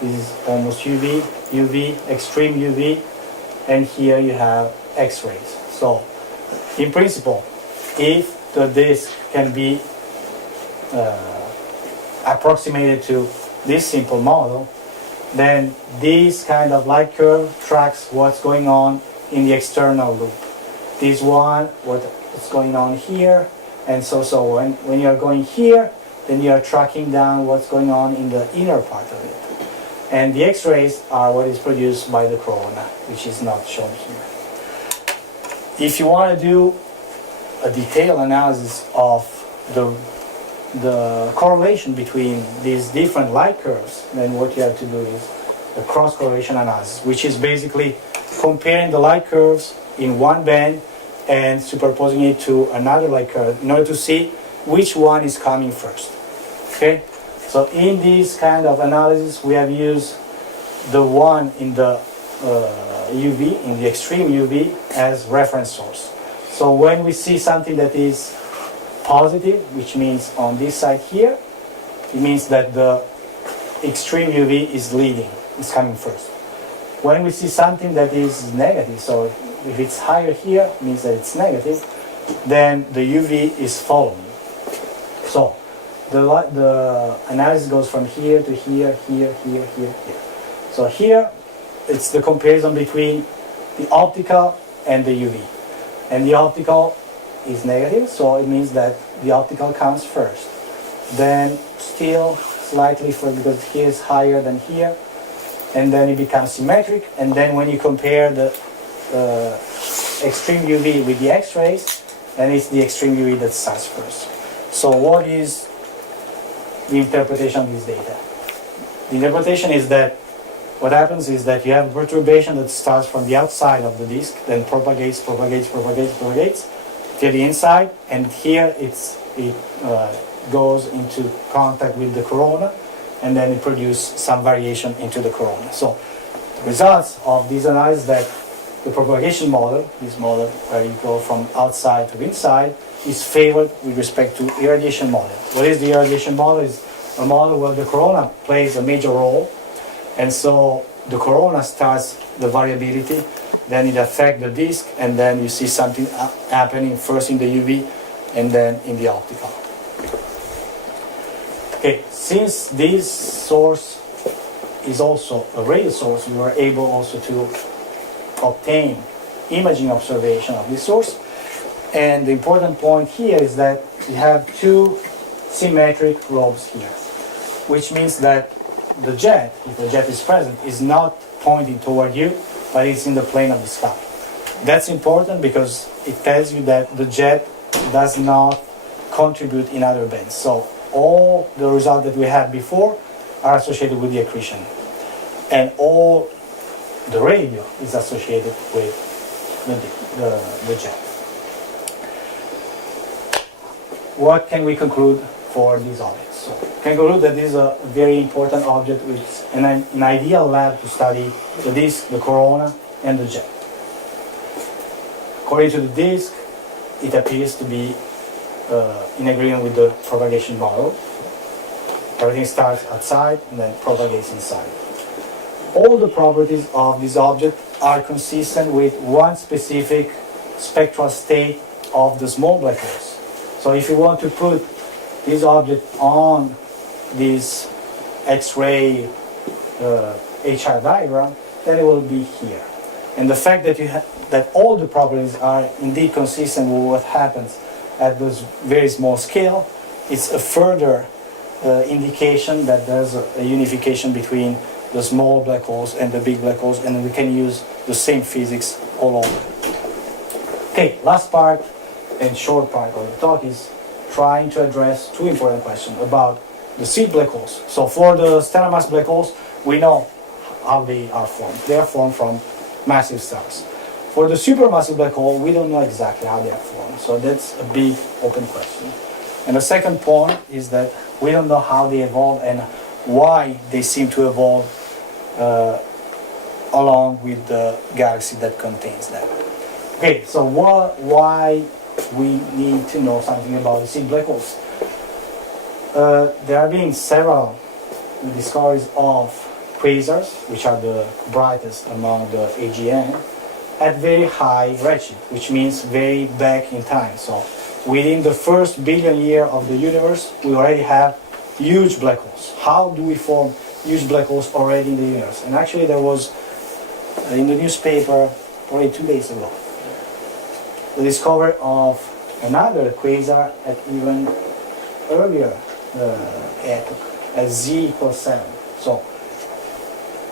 this is almost UV, UV, extreme UV, and here you have X-rays. So in principle, if the disk can be approximated to this simple model, then this kind of light curve tracks what's going on in the external loop. This one, what's going on here, and so when you're going here, then you're tracking down what's going on in the inner part of it. And the X-rays are what is produced by the corona, which is not shown here. If you want to do a detailed analysis of the correlation between these different light curves, then what you have to do is a cross-correlation analysis, which is basically comparing the light curves in one band and superposing it to another light curve in order to see which one is coming first. Okay? So in this kind of analysis, we have used the one in the UV, in the extreme UV, as reference source. So when we see something that is positive, which means on this side here, it means that the extreme UV is leading, is coming first. When we see something that is negative, so if it's higher here, it means that it's negative, then the UV is following. So the analysis goes from here to here, here, here, here, here. So here, it's the comparison between the optical and the UV. And the optical is negative, so it means that the optical comes first. Then still slightly further, because here is higher than here, and then it becomes symmetric. And then when you compare the extreme UV with the X-rays, then it's the extreme UV that starts first. So what is the interpretation of this data? The interpretation is that what happens is that you have a perturbation that starts from the outside of the disk, then propagates till the inside, and here it goes into contact with the corona, and then it produces some variation into the corona. So the results of this analysis that the propagation model, this model where you go from outside to inside, is favored with respect to irradiation model. What is the irradiation model? Is a model where the corona plays a major role, and so the corona starts the variability, then it affects the disk, and then you see something happening first in the UV and then in the optical. Okay, since this source is also a radio source, we were able also to obtain imaging observation of this source. And the important point here is that we have two symmetric lobes here, which means that the jet, if the jet is present, is not pointing toward you, but it's in the plane of the sky. That's important because it tells you that the jet does not contribute in other bands. So all the results that we had before are associated with the accretion. And all the radio is associated with the jet. What can we conclude for these objects? So we can conclude that this is a very important object with an ideal lab to study the disk, the corona, and the jet. According to the disk, it appears to be in agreement with the propagation model. Everything starts outside and then propagates inside. All the properties of this object are consistent with one specific spectral state of the small black holes. So if you want to put this object on this X-ray HR diagram, then it will be here. And the fact that that all the properties are indeed consistent with what happens at this very small scale is a further indication that there's a unification between the small black holes and the big black holes, and we can use the same physics all over. Okay, last part and short part of the talk is trying to address two important questions about the seed black holes. So for the stellar black holes, we know how they are formed. They are formed from massive stars. For the supermassive black hole, we don't know exactly how they are formed. So that's a big open question. And the second point is that we don't know how they evolve and why they seem to evolve along with the galaxy that contains them. Okay, so why we need to know something about the seed black holes? There have been several discoveries of quasars, which are the brightest among the AGN, at very high redshift, which means very back in time. So within the first billion years of the universe, we already have huge black holes. How do we form huge black holes already in the universe? And actually there was, in the newspaper, probably 2 days ago, the discovery of another quasar at even earlier epoch, at Z equals 7. So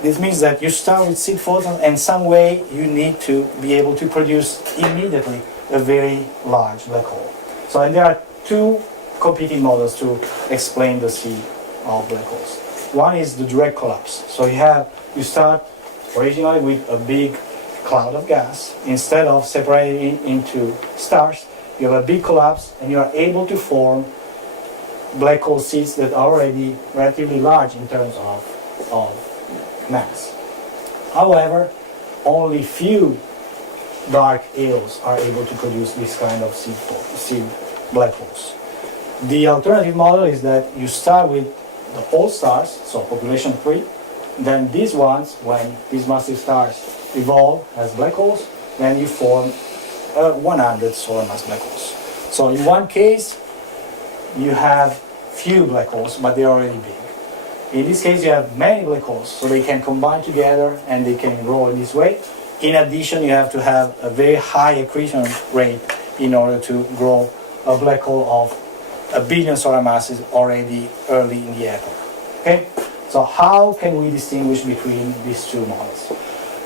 this means that you start with seed photons and some way you need to be able to produce immediately a very large black hole. So and there are two competing models to explain the seed of black holes. One is the direct collapse. So you start originally with a big cloud of gas. Instead of separating into stars, you have a big collapse and you are able to form black hole seeds that are already relatively large in terms of mass. However, only few dark halos are able to produce this kind of seed black holes. The alternative model is that you start with the old stars, so population 3, then these ones, when these massive stars evolve as black holes, then you form 100 solar mass black holes. So in one case, you have few black holes, but they're already big. In this case, you have many black holes, so they can combine together and they can grow in this way. In addition, you have to have a very high accretion rate in order to grow a black hole of 1 billion solar masses already early in the epoch. Okay? So how can we distinguish between these two models?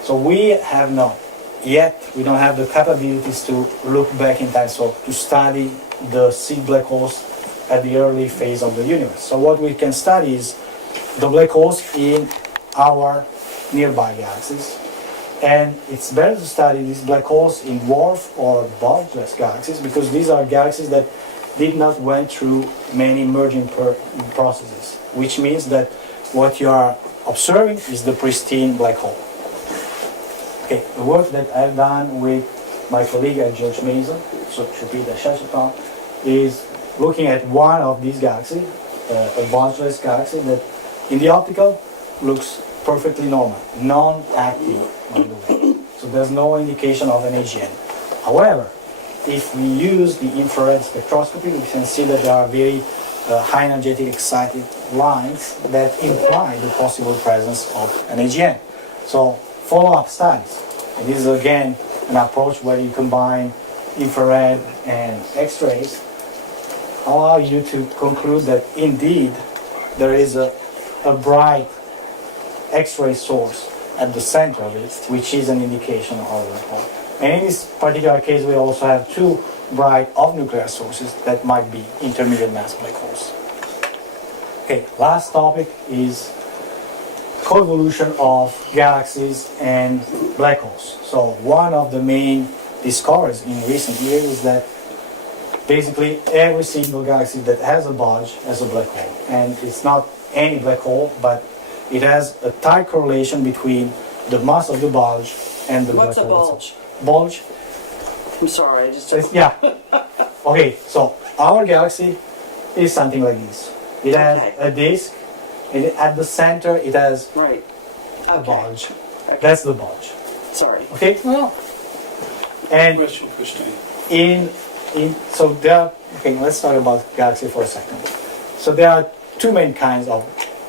So we have not yet, we don't have the capabilities to look back in time, so to study the seed black holes at the early phase of the universe. So what we can study is the black holes in our nearby galaxies. And it's better to study these black holes in dwarf or bulgeless galaxies because these are galaxies that did not went through many merging processes, which means that what you are observing is the pristine black hole. Okay, the work that I've done with my colleague at George Mason, so Chupita Shachikon, is looking at one of these galaxies, a bulgeless galaxy that in the optical looks perfectly normal, non-active, by the way. So there's no indication of an AGN. However, if we use the infrared spectroscopy, we can see that there are very high energetic excited lines that imply the possible presence of an AGN. So follow-up studies, and this is again an approach where you combine infrared and X-rays, allow you to conclude that indeed there is a bright X-ray source at the center of it, which is an indication of a black hole. And in this particular case, we also have two bright off-nuclear sources that might be intermediate mass black holes. Okay, last topic is coevolution of galaxies and black holes. So one of the main discoveries in recent years is that basically every single galaxy that has a bulge has a black hole. And it's not any black hole, but it has a tight correlation between the mass of the bulge and the What's black a hole bulge? itself. Bulge? I'm sorry, I just So yeah. Okay, so our galaxy is something like this. It has Okay. a disk, and at the center it has right. a Okay. bulge. Okay. That's the bulge. Sorry. Okay? Well, and Question, Christine. so there are, okay, let's talk about galaxy for a second. So there are two main kinds of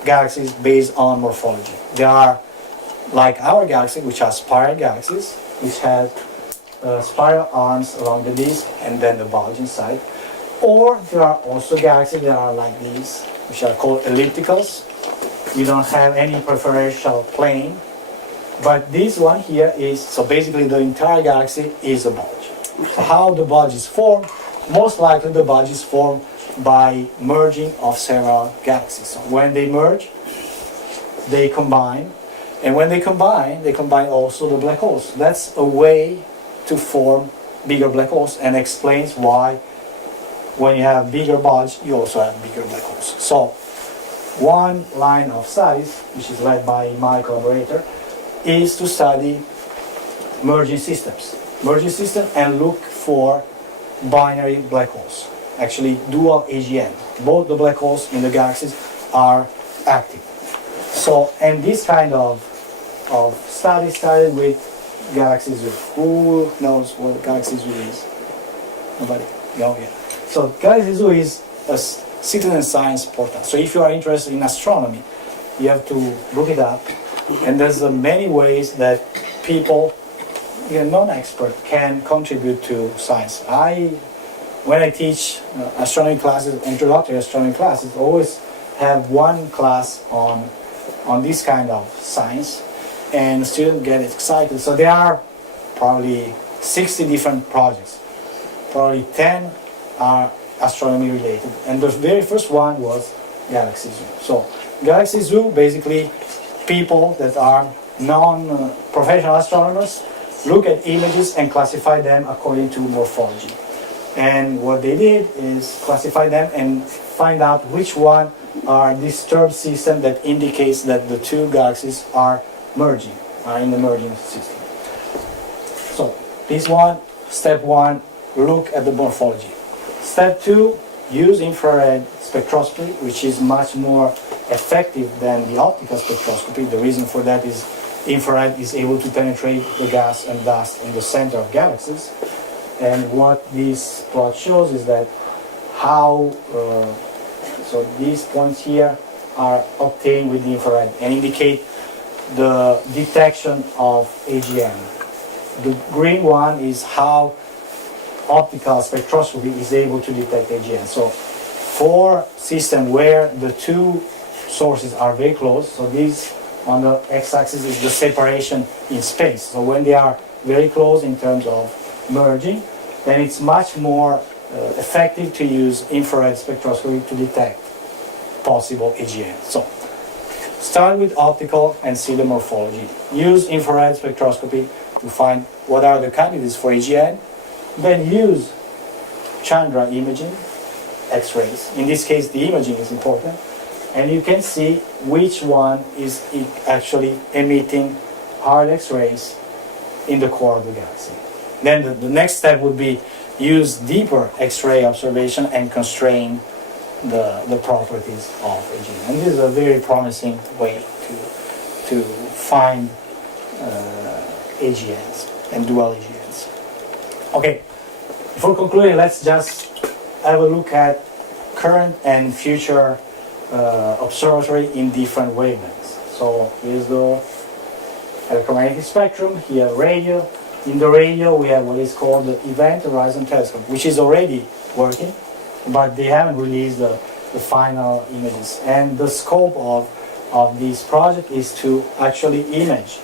galaxies based on morphology. There are like our galaxy, which are spiral galaxies, which have spiral arms along the disk and then the bulge inside. Or there are also galaxies that are like these, which are called ellipticals. You don't have any preferential plane, but this one here is, so basically the entire galaxy is a bulge. So how the bulge is formed? Most likely the bulge is formed by merging of several galaxies. So when they merge, they combine, and when they combine also the black holes. That's a way to form bigger black holes, and explains why when you have bigger bulge, you also have bigger black holes. So one line of studies, which is led by my collaborator, is to study merging systems. Merging system and look for binary black holes. Actually, dual AGN. Both the black holes in the galaxies are active. So, and this kind of study started with Galaxy Zoo. Who knows what Galaxy Zoo is? Nobody? Oh, yeah. So Galaxy Zoo is a citizen science portal. So if you are interested in astronomy, you have to look it up. And there's many ways that people, non-expert, can contribute to science. When I teach astronomy classes, introductory astronomy classes, always have one class on this kind of science, and students get excited. So there are probably 60 different projects. Probably 10 are astronomy related, and the very first one was Galaxy Zoo. So Galaxy Zoo, basically people that are non-professional astronomers look at images and classify them according to morphology. And what they did is classify them and find out which one are disturbed system that indicates that the two galaxies are merging, are in the merging system. So this one, step one, look at the morphology. Step two, use infrared spectroscopy, which is much more effective than the optical spectroscopy. The reason for that is infrared is able to penetrate the gas and dust in the center of galaxies. And what this plot shows is that how, so these points here are obtained with the infrared and indicate the detection of AGN. The green one is how optical spectroscopy is able to detect AGN. So for systems where the two sources are very close, so this on the x-axis is the separation in space. So when they are very close in terms of merging, then it's much more effective to use infrared spectroscopy to detect possible AGN. So start with optical and see the morphology. Use infrared spectroscopy to find what are the candidates for AGN. Then use Chandra imaging, X-rays. In this case, the imaging is important. And you can see which one is actually emitting hard X-rays in the core of the galaxy. Then the next step would be use deeper X-ray observation and constrain the properties of AGN. And this is a very promising way to find AGNs and dual AGNs. Okay, before concluding, let's just have a look at current and future observatory in different wavelengths. So here's the electromagnetic spectrum, here radio. In the radio we have what is called the Event Horizon Telescope, which is already working, but they haven't released the final images. And the scope of this project is to actually image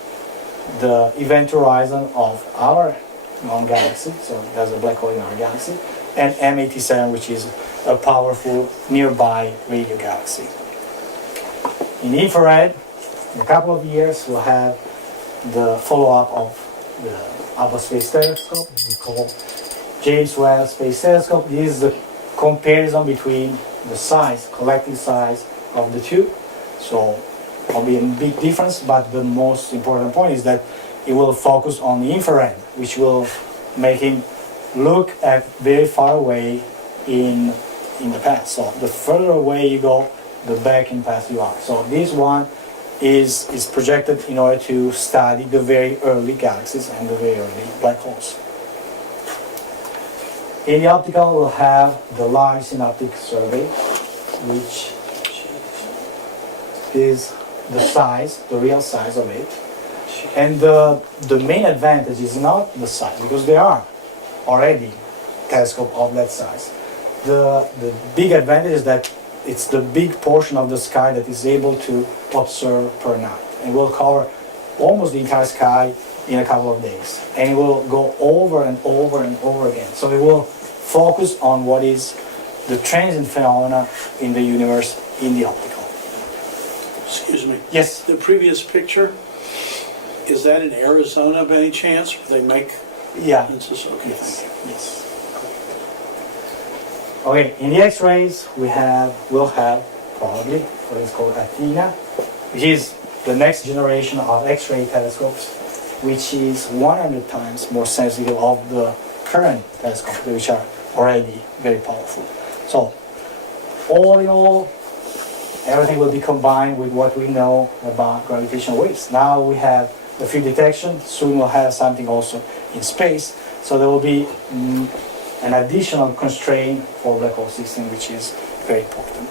the event horizon of our known galaxy, so there's a black hole in our galaxy, and M87, which is a powerful nearby radio galaxy. In infrared, in a couple of years, we'll have the follow-up of the Hubble Space Telescope, we call James Webb Space Telescope. This is the comparison between the size, collective size of the two. So probably a big difference, but the most important point is that it will focus on the infrared, which will make him look at very far away in the past. So the further away you go, the back in past you are. So this one is projected in order to study the very early galaxies and the very early black holes. In the optical, we'll have the Large Synoptic Survey, which is the size, the real size of it. And the main advantage is not the size, because there are already telescopes of that size. The big advantage is that it's the big portion of the sky that is able to observe per night. And will cover almost the entire sky in a couple of days. And it will go over and over and over again. So it will focus on what is the transient phenomena in the universe in the optical. Excuse me. Yes? The previous picture, is that in Arizona by any chance, where they make Yeah. It's just, okay. Yes. Yes. Okay, in the X-rays we'll have probably what is called Athena, which is the next generation of X-ray telescopes, which is 100 times more sensitive of the current telescopes, which are already very powerful. So, all in all, everything will be combined with what we know about gravitational waves. Now we have a few detections, soon we'll have something also in space, so there will be an additional constraint for black hole system, which is very important.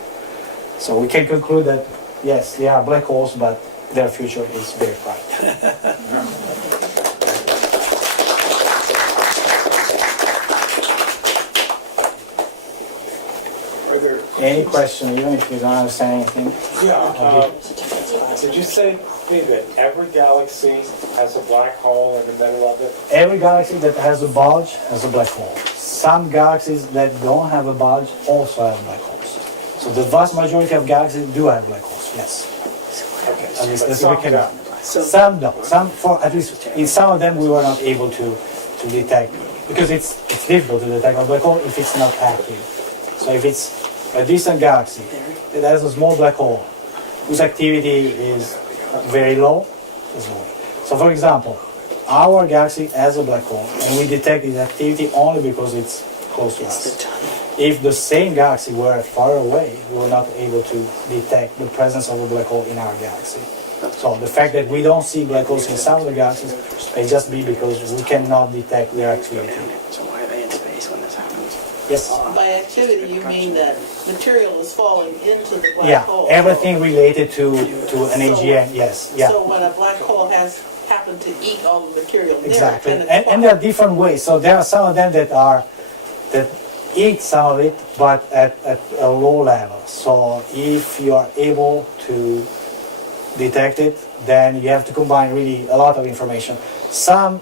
So we can conclude that, yes, they are black holes, but their future is very bright. Are there Any question, even if you don't understand anything? Yeah, did you say that every galaxy has a black hole in the middle of it? Every galaxy that has a bulge has a black hole. Some galaxies that don't have a bulge also have black holes. So the vast majority of galaxies do have black holes, yes. Okay, At least but that's some what we can don't. Some don't. Some, for at least in some of them, we were not able to detect, because it's difficult to detect a black hole if it's not active. So if it's a distant galaxy that has a small black hole whose activity is very low, so for example, our galaxy has a black hole and we detect its activity only because it's close to us. If the same galaxy were far away, we were not able to detect the presence of a black hole in our galaxy. So the fact that we don't see black holes in some of the galaxies may just be because we cannot detect their activity. So why are they in space when this happens? Yes? By activity, you mean that material is falling into the black Yeah, hole? everything related to an AGN, yes, yeah. So when a black hole has happened to eat all the material there, Exactly, then it's and there are different ways. So there are some of them that eat some of it, but at a low level. So if you are able to detect it, then you have to combine really a lot of information. Some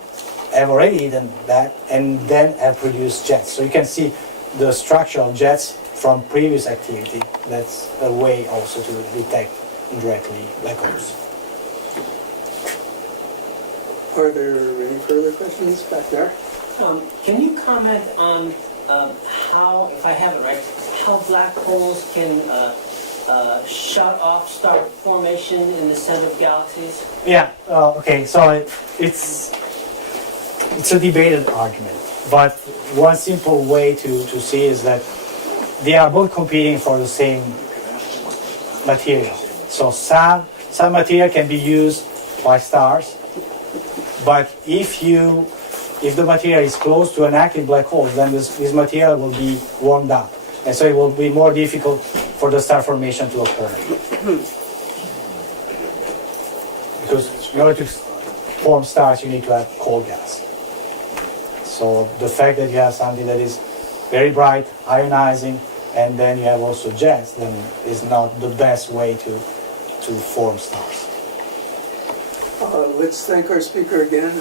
have already eaten that and then have produced jets. So you can see the structure of jets from previous activity. That's a way also to detect indirectly black holes. Are there any further questions back there? Can you comment on how, if I have it right, how black holes can shut off star formation in the center of galaxies? Yeah, okay, so it's a debated argument, but one simple way to see is that they are both competing for the same material. So some material can be used by stars, but if the material is close to an active black hole, then this material will be warmed up, and so it will be more difficult for the star formation to occur. Because in order to form stars, you need to have cold gas. So the fact that you have something that is very bright, ionizing, and then you have also jets, then is not the best way to form stars. Let's thank our speaker again.